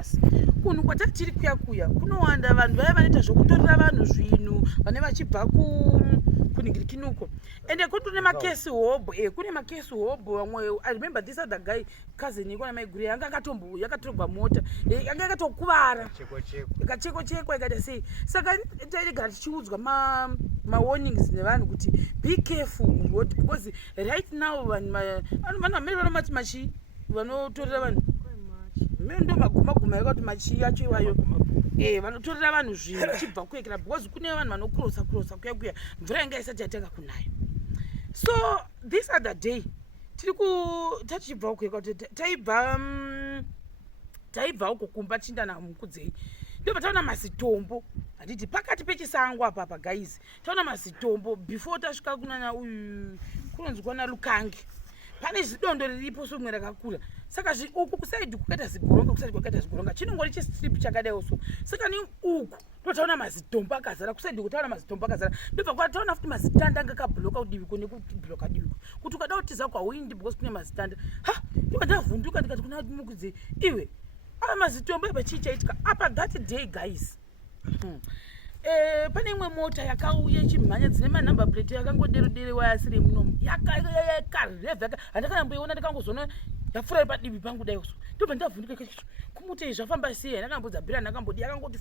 famasi kunhu kwatiri kuya kunowanda vanhu vaya vanoita zvokutorera vanhu zvinhu vane vachibva kuningirikinuko ende kune makesi hobho kune makesi hobho vamwe I remember this other guy cousin ikona maiguru yanga yakatorogwa mota yanga yakatokuvara ikachekwa ikaita sei saka taigara tichiudzwa ma-warnings nevanhu kuti be careful muroad because right now vanhu vanohamira machi vanotorera vanhu ndo maguma yakati machi yacho iwayo vanotorera vanhu zvinhu vachibva kuekera because kune vanhu vanokurosa kuya mvura yanga isati yatanga kunaya. So this other day tachibva kueka kuti taibva uko kumba chindana mukudzei ndobva taona mazitombo handiti pakati pechisango apa guys taona mazitombo before tasvika kunana uyu kunonzi kwana Lukange pane zidondo riripo somwe rakakura saka uku kusaidi kukaita zigoronga kusati kwakaita zigoronga chinongori chistrip chakadai so saka ni uku totaona mazitombo akazara kusaidi kutaona mazitombo akazara ndobva kwataona futi mazitanda anga kabloka kudivi kune kubloka divi kuti ukada kutiza kwawindi because kune mazitanda iwe ndavhunduka ndikati kuna mukudzi iwe ava mazitombo epachichaitika apa that day guys. Pane imwe mota yakauya ichimhanya dzine manumber plate yakangodero wayasiri munomu yakarevha handakamboiona ndikangozona yapfuura padivi pangu dai so ndobva ndavhunduka kumutei zvafamba sei ndakambodza bhira ndakambodi yakangoti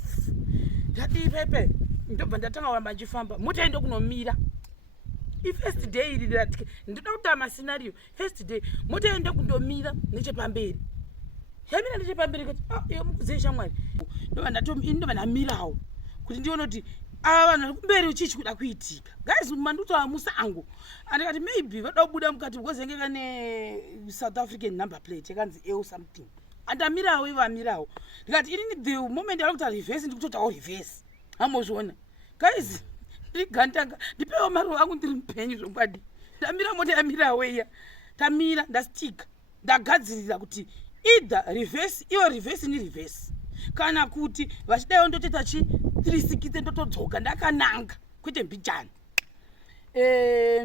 ndadii pepe ndobva ndatanga kuramba ndichifamba mota inde kunomira ifirst day iri ratike ndoda kutaa mascenario first day mota inde kundomira nechepamberi yamira nechepamberi kuti iyo mukuzei shamwari ndobva ndamirawo kuti ndione kuti ava vanhu vari kumberi uchichi kuda kuitika guys manduto amusango andikati maybe vada kubuda mukati ukozengeka ne-South African number plate yakanzi eu something andamirawo ivo amirawo ndikati inini the moment vari kuta reverse ndikutotawo reverse hamozviona guys ndigandanga ndipewo maro angu ndiri mupenyu zvokwadi ndamira mota yamirawo iya tamira ndastika ndagadzirira kuti either reverse iwo reverse ni reverse kana kuti vachidaiwo ndotoita 360 ndotodzoka ndakananga kwete mbijana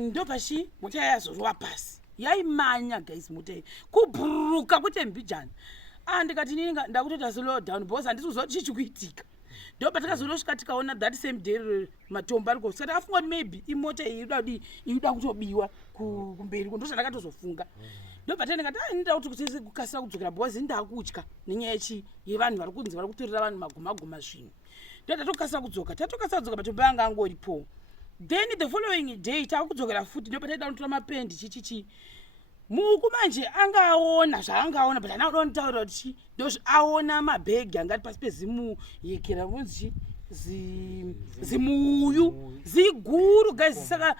ndobva mota yazorova pasi yaimanya guys mota kubhuruka kwete mbijana ndikati nini ndakutoita slow down because handisi kuziva kuti chichikuitika ndobva takazorosvika tikaona that same day matombo ari saka takafunga kuti maybe imota iyi inoda kutobiwa kumberi ndozvandakatozofunga ndobva tandikati ndida kuti kukasira kudzokera because ndakutya nenyaya yevanhu vari kunzi vari kutorera vanhu magumaguma zvinhu ndoda tokasira kudzoka matombo anga angoripo then the following day takudzokera futi ndobva taida kutora mapendi chichichi muku manje angaona zvaangaona but ana udontaura kuti ndozvaona mabhegi angati pasi pezimuyekera kunzi zimuuyu ziguru guys saka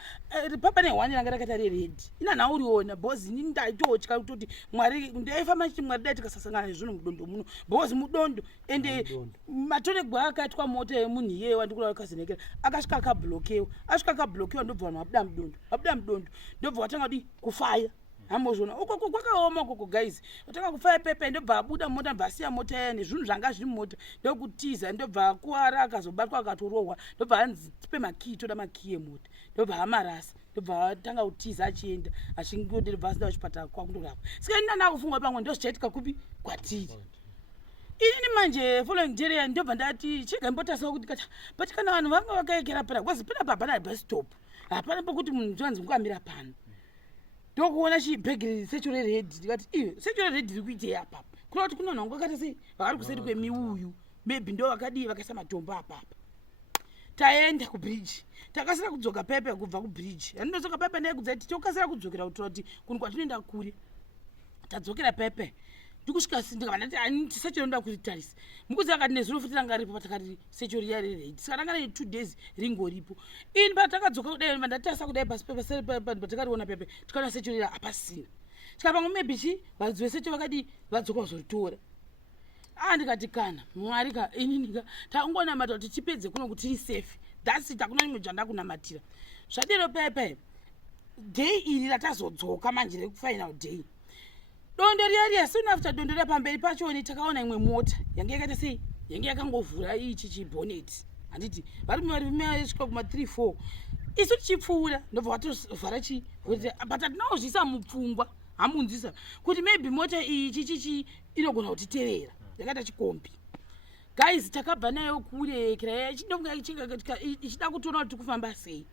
papa nehwani ranga rakaita rered ina nauriona because ini ndaitotya kutoti mwari ndaifamba chiti mwari dai tikasasangana nezvinhu mudondo muno because mudondo ende matoregwa akaitwa mota yemunhu iyeyo wandikura kazinekera akasvika akablokewa ndobva vanhu vabuda mudondo ndobva watanga kudi kufaya hamozvona uko kwakaoma ukoko guys watanga kufaya pepe ndobva abuda mota ndobva asiya mota yaya nezvinhu zvanga zviri mumota ndokutiza ndobva akuwara akazobatwa akatorohwa ndobva anzi tipe makii toda makii emota ndobva amarasa ndobva atanga kutiza achienda achingodebva asida kuchipatara kwakundorapwa saka ini ndandakufungwa pamwe ndozvichaitika kupi kwatiri inini manje following day ndobva ndati chega imbotasawo kuti kata but kana vanhu vanga vakaekera pana kwazi pena pabana bus stop hapana pokuti munhu zvanzi mukamira pano ndokuona chibhegi sechore redi ndikati iwe sechore redi riri kuitei apapa kuna kuti kuna nhangu akati sei vakari kuseri kwemiuyu maybe ndo vakadii vakaisa matombo apapa taenda kubridge takasira kudzoka pepe kubva kubridge handinodzoka pepe ndaikudza kuti tokasira kudzokera kutora kuti kunhu kwatinoenda kuri tadzokera pepe ndikusvika ndikava ndati aniti sechore ndoda kuritarisa mukudzi akati nezuro futi ranga ripo patakati sechore yareredi saka ranga rei 2 days ringoripo ini patakadzoka kudai mandatarisa kudai pasi pepe patakariona pepe tikaona sechore ira hapasina tikapamwe maybe vadzi vesechore vakadi vadzoka kuzoritora ndikati kana mwari ka inini tangonamata kuti tipedze kuno kuti tiri safe that's it hakuna nimwe jandakunamatira zvadero pepe day iri ratazodzoka manje rekufinal day dondo riya soon after dondo riya pamberi pachoni takaona imwe mota yange yakaita sei yange yakangovhura ichi chiboneti handiti varisvika kuma 3-4 isu tichipfuura ndobva vatovhara but hatinazvisa mupfungwa hamunzisa kuti maybe mota iyi chichichi inogona kutitevera yakaita chikombi. Guys, takabva nayo kure kira ichida kutoona kuti kufamba sei.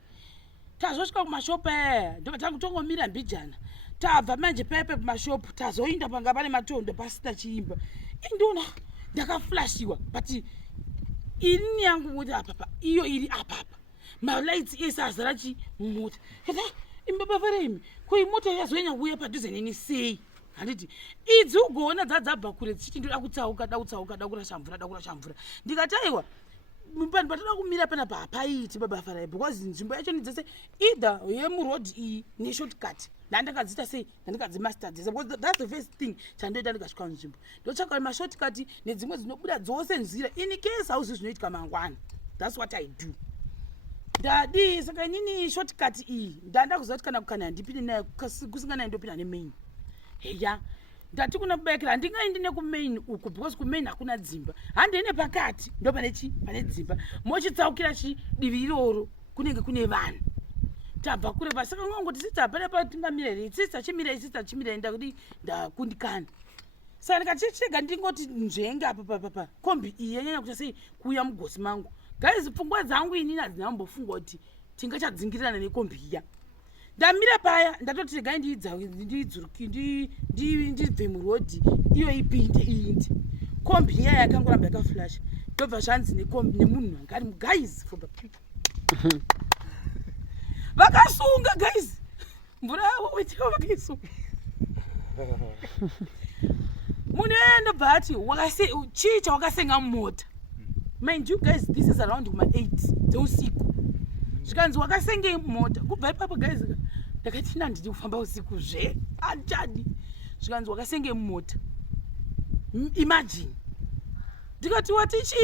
Tazosvika kumashopu aya ndoba tangomira Mbijana. Tabva manje pepe kumashopu tazoinda panga pane matondo pasina chiimba. Indona ndakaflashiwa but ini yangu mota apapa iyo iri apapa. Malights ese azara chi mota. Imbaba faremi koi mota yazoenya kuuya padhuze neni sei. Handiti idzi ugoona dzadzabva kure dzichiti ndoda kutsauka da kurasha mvura. Ndikataiwa mupani patoda kumira pana papaiti baba farai because nzvimbo yacho ni dzese either yemuroad iyi neshortcut ndandakadzita sei ndandikadzimaster dzese because that's the first thing chandoita ndikasvika nzvimbo ndotsvaka mashortcut nedzimwe dzinobuda dzose nzira in case hauzi zvinoitika mangwana. That's what I do. Ndadi saka inini shortcut iyi ndanda kuziva kuti kana kukana handipindi nayo kusinganayi ndopinda nemain. Heya ndati kuna kubayikira handingaindi nekumain uku because kumain hakuna dzimba. Handiene pakati ndo pane dzimba. Mochitsaukira divi iroro kunenge kune vanhu. Tabva kure basi saka ngongoti sita pane patingamira ri sita chimira ndakudi ndakundikana. Saka ndikachega ndingoti nzvenge apa kombi iyi yanyanya kuita sei kuuya mugosi mangu. Guys, pfungwa dzangu inini hadzinakambofunga kuti tingachadzingirirana nekombi iya. Ndamira paya ndatoti regai ndibve murodhi iyo ipinde iinde. Kombi iya yakangoramba yakaflash. Ndobva zvanzi nemunhu wangari guys for the people. Vakasunga guys. Mvura yavo wetiko vakaisunga. Munhu ndobva ati chicha wakasenga mota. Mind you guys, this is around my 8 dzeusiku. Zvikanzi wakasenge mota. Kubva ipapo guys ndakati ndiri kufamba usiku zve. Achadi. Zvikanzi wakasenge mota. Imagine. Ndikati watichi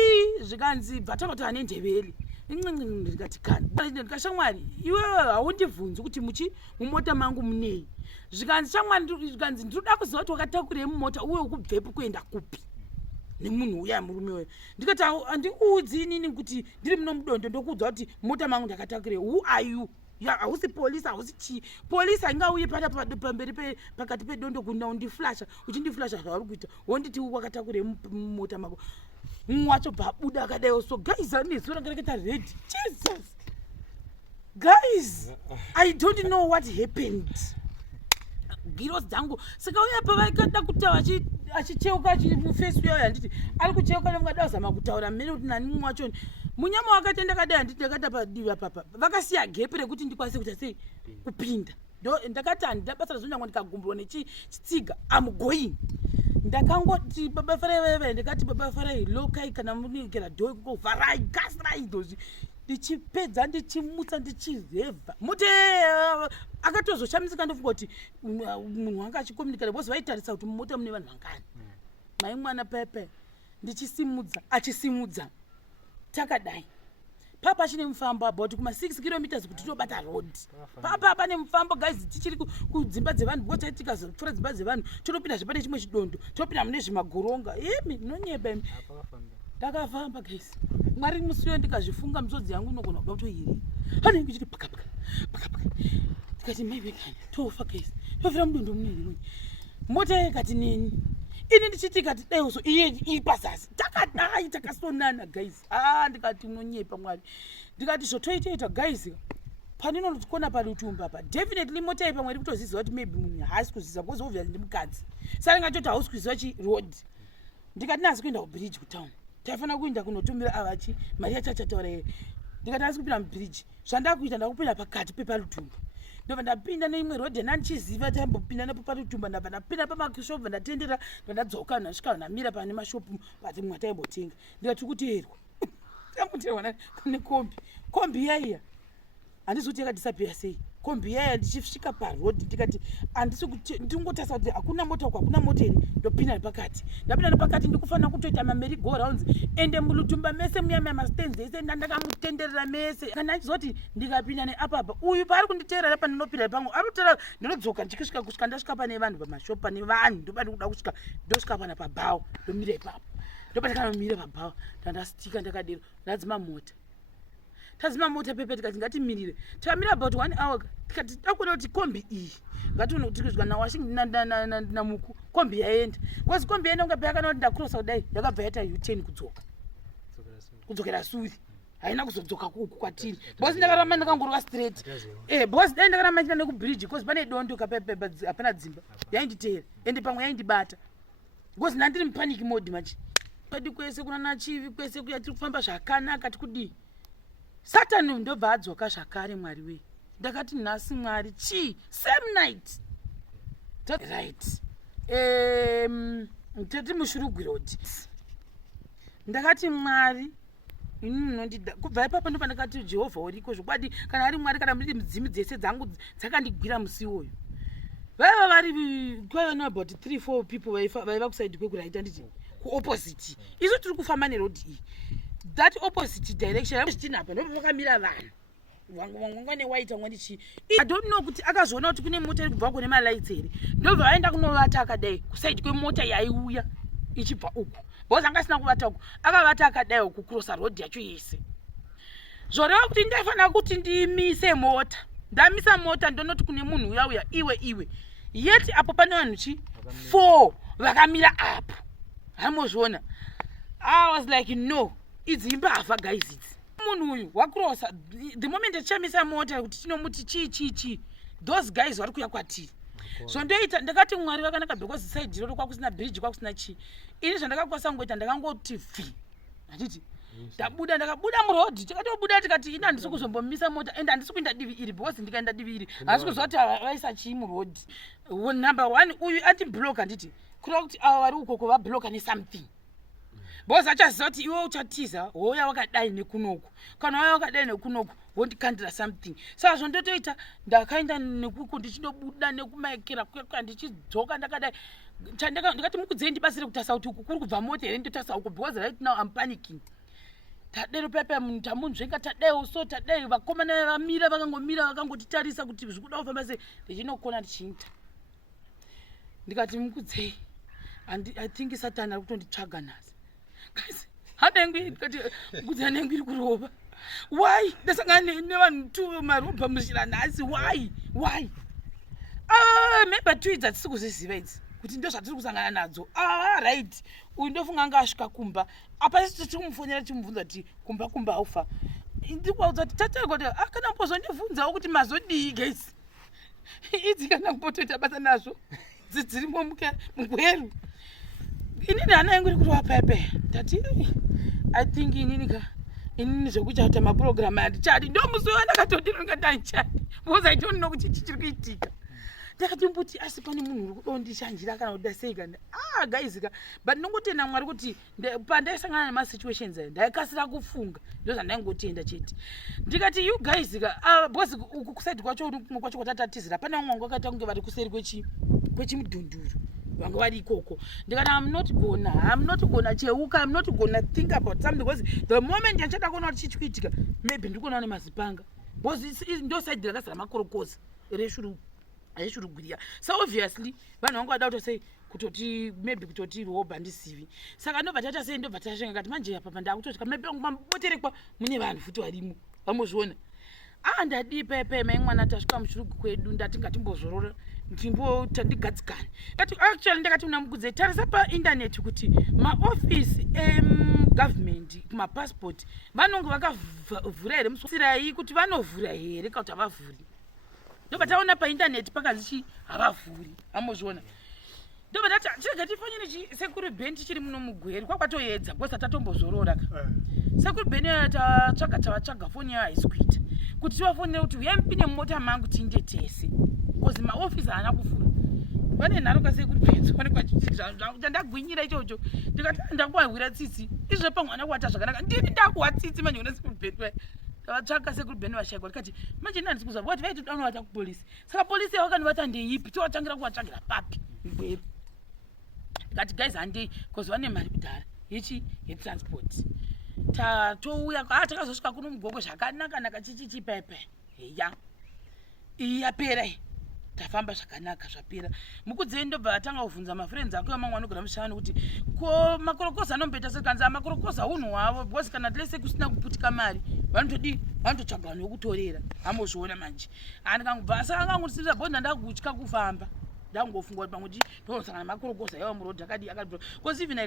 zvikanzi bvatangoti ane ndebeli. Ndikati kana. Ndikashamwari iwe haundibvunzi kuti mumota mangu munei. Zvikanzi shamwari zvikanzi ndinoda kuziva kuti wakatakura mumota uye ukubvepo kuenda kupi. Nemunhu uya murume wewe. Ndikati handikuudzi inini kuti ndiri muno mudondo ndokuudza kuti mota mangu ndakatakure. Who are you? Hausi polisi, hausi chi. Polisi haingauye pamberi pakati pedondo kuna undiflasha. Uchindiflasha zvavari kuita. Wonditi wakatakure mota mako. Mwacho babuda akadai. So guys, nezuro rakareketa red. Jesus. Guys, I don't know what happened. Giros dzangu saka uya pavaikada kutaura achicheuka mufesi yayo handiti ari kucheuka nemukadazama kutaura mmene kuti nani mwacho munyama wakati ndakadai handiti ndakata padivi apapa vakasiya gepe rekuti ndikwanise kuita sei kupinda ndo ndakati handida basa razvonyangwa ndikagumburwa nechitsiga amugoing ndakangoti baba farai ndikati baba farai lokai kana munikera dhoi kukovharai gasirai idozvi ndichipedza ndichimutsa ndichirevha mute akatozoshamisika ndofunga kuti munhu wanga achikomunikana bose vaitarisa kuti mumota mune vanhu vangani. Mai mwana pepe ndichisimudza achisimudza takadai papa chine mufambo about kuma 6 kilometers kuti tobata road. Papa pane mufambo guys tichiri kudzimba dzevanhu because tikazopfura dzimba dzevanhu totopinda zvepane chimwe chidondo topinda mune zvimagoronga imi nonyeba imi. Ndakafamba guys. Mwari musiyo ndikazvifunga misodzi yangu inogona kuda kutoiri. Hane ngichiti paka. Tikati maybe tofa guys. Tofira mudondo munini. Mota ikati nini? Ini ndichiti kati dai uso iye ipasasi. Takadai takasonana guys. Ndikati unonyepa Mwari. Ndikati zvotoita guys. Panino ndikona parutumba apa. Definitely mota ipa Mwari kutoziva kuti maybe munhu haasi kuziva because obviously ndimukadzi. Saka ngachoti hausi kuziva chi road. Ndikati nazi kuenda kubridge kutown. Taifana kuenda kunotumira avachi mari yachachataura here. Ndikati asi kupinda mubridge zvandakuita ndakupinda pakati peparutumba ndobva ndapinda neimwe rodhi yandandichiziva taimbopinda napo parutumba ndabva ndapinda pamashopu ndatendera ndadzoka ndasvika ndamira pane mashopu pati mwe ataimbotenga ndikati kuteerwa tamuteerwa nekombi yaiya handizoti yakadisappear sei kombi yaiya ndichisvika parodhi ndikati ndingotarisa kuti hakuna mota uku hakuna mota iri ndopinda nepakati ndapinda nepakati ndikufanira kutoita mameri go rounds ende mulutumba mese muyamya mastenzi ese ndandakamutenderera mese kana achizoti ndikapinda neapapa uyu paari kunditeerera pandinopinda pangu arikutaura ndinodzoka ndichisvika kusvika ndasvika pane vanhu pamashopu pane vanhu ndoba ndikuda kusvika ndosvika pana pabhawa ndomira ipapo ndoba ndikanomira pabhawa ndandasitika ndakadero ndadzima mota tazima mota pepe tikati ngatimirire takamira about 1 hour tikati takuona kuti kombi iyi ngatione kuti kana Washington na muku kombi yaenda kozi kombi yaenda unga peka noti ndakrosa kudai yakabva yaita U10 kudzokera suri haina kuzodzoka kwatiri bosi ndakaramba ndakangoroka straight bosi dai ndakaramba ndina nekubridge kozi pane dondo kapepepa hapana dzimba yainditeera ende pamwe yaindibata kozi ndandiri mupanic mode machi padi kwese kuna nachivi kwese kuya tiri kufamba zvakanaka tikudi Satani ndobva adzoka zvakare mwari we ndakati nhasi mwari same night right tati mushurugwiroti ndakati mwari inondida kubva ipapo ndo pandakati Jehovha uriko zvokwadi kana ari mwari kana muri mudzimu dzese dzangu dzakandigwira musi uyu vaiva vari kwaiva about 3-4 people vaiva kusaidi kwekuraita nditi kuopposite isu tiri kufamba neroad iyi that opposite direction yamuchitinapa ndo pakamira vanhu wangwane waita ngwani chi I don't know kuti akazoona kuti kune mota iri kubva kune malights here ndobva aenda kunovata akadai kusaidi kwemota yaiuya ichibva uku bosi anga asina kuvata uku akavata akadai kucrossa road yacho yese zvoreva kuti ndaifanira kuti ndimise mota ndamisa mota ndonoti kune munhu uya iwe yeti apo pane vanhu 4 vakamira apo hamozviona I was like no idzimba afa guys idzi munhu uyu wacrossa the moment achamisa mota kuti tinomuti chi those guys vari kuya kwatiri zvondoita ndakati mwari vakanaka because side roro kwakusina bridge kwakusina chi ini zvandakakwasa ngoita ndakangoti handiti ndakabuda murodhi tikatobuda tikati ina handisi kuzombomisa mota ende handisi kuenda divi iri because ndikaenda divi iri handisi kuziva kuti vaisa chii murodhi number 1 uyu atiblock handiti kureva kuti ava vari ukoko vabloka nesomething bosi achaziva kuti iwe uchatiza hoya wakadai nekunoku kana waya wakadai nekunoku wondikandira something saka zvondotoita ndakaenda nekuku ndichinobuda nekumaikira kwekwa ndichidzoka ndakadai ndikati mukudzei ndibasire kutarisa kuti uku kuri kubva mota here ndotarisa uku because right now I'm panicking tadero pepe munhu tamunzvenga tadaiwo so tadai vakomana vamira vakangomira vakangotitarisa kuti zvikuda kufamba sei ndichinokona ndichiita ndikati mukudzei I think Satani ari kutonditsvaga nhasi guys hanengwi kati kudza nengwi iri kurova why ndasangana nevanhu 2 marobha mushira nhasi why maybe tuidza tisi kuziziva idzi kuti ndo zvatiri kusangana nadzo right uyu ndofunga anga asvika kumba apa isi tiri kumufonera tichimubvunza kuti kumba aufa ndikwaudza kuti taterekoti kana mbozondibvunzawo kuti mazodii guys idzi kana kumbotoita basa nazvo dzirimo mugweru inini hana yangu iri kurova pepe tati I think inini zvekuchaita mapurogiramu handichadi ndo musi wandakatodiro ngatanichadi because I don't know kuti chichiri kuitika ndakati mbuti asi pane munhu uri kudondishanjira kana kuda sei kana guys but ndongotenda mwari kuti pandaisangana nemasituations ayo ndaikasira kufunga ndo zvandaingotenda chete ndikati you guys because uku kusaidi kwacho uri kumwe kwacho kwatatatizira pane vamwe vangu vakaita kunge vari kuseri kwechimudhunduru vanga vari ikoko ndikati I'm not gonna cheuka I'm not gonna think about something because the moment ndichada kuona kuti chichikuitika maybe ndikuona nemazipanga because ndo side rakasara makorokozi reshurugwiria so obviously vanhu vangu vada kutosei kutoti maybe kutoti roba ndisivi saka ndobva taita sei ndobva tashenga kati manje apa pandakutoti maybe maboterekwa mune vanhu futi varimo vamozviona ndadii pepe mai mwana tasvika mushurugu kwedu ndati ngatimbozorora ndimbota ndigadzikane actually ndakati muna mukudze tarisa paindaneti kuti maofisi egovernment kumapassport vanonge vakavhura here musirai kuti vanovhura here kana kuti havavhuri ndobva taona paindaneti pakanzi havavhuri amozviona ndobva tati tirega tifanyire sekuru bhendi chiri muno mugweri kwakwatoedza bhosa tatombozorora ka sekuru bhendi tatsvaga tavatsvaga foni yayo haisi kuita kuti tivafonere kuti uyai mupinde mumota mangu tiinde tese kozi maofisi haana kuvhura vane nharo kasekuru bhendi onekwa ndandagwinyira ichocho ndikati ndakuwahwira tsitsi izvo pamwana kuwata zvakanaka ndini ndakuwa tsitsi manje una sekuru bhendi vai tavatsvaka sekuru bhendi vashayikwa tikati manje ndandisi kuzva vati vaitodanowata kupolisi saka polisi yavakanivata ndeipi tovatangira kuvatsvagira papi mugweri ndikati guys handei kozi vane mari kudhara yetransport tatouya takazosvika kuno mugoko zvakanaka chichichipepe heya yapera tafamba zvakanaka zvapera mukudzi ndobva atanga kuvhunza mafriends ako amamwe anogara mushana kuti ko makorokosa anomboita sekanza makorokosa hunhu hwavo because kana tilese kusina kuputika mari vanotodi vanototsvaga vanhu vokutorera amozviona manje andikangubva asa angangosirira bhodha ndakutya kufamba ndangofunga kuti pamwe kuti ndosangana makorokosa yava murodhi akadi because even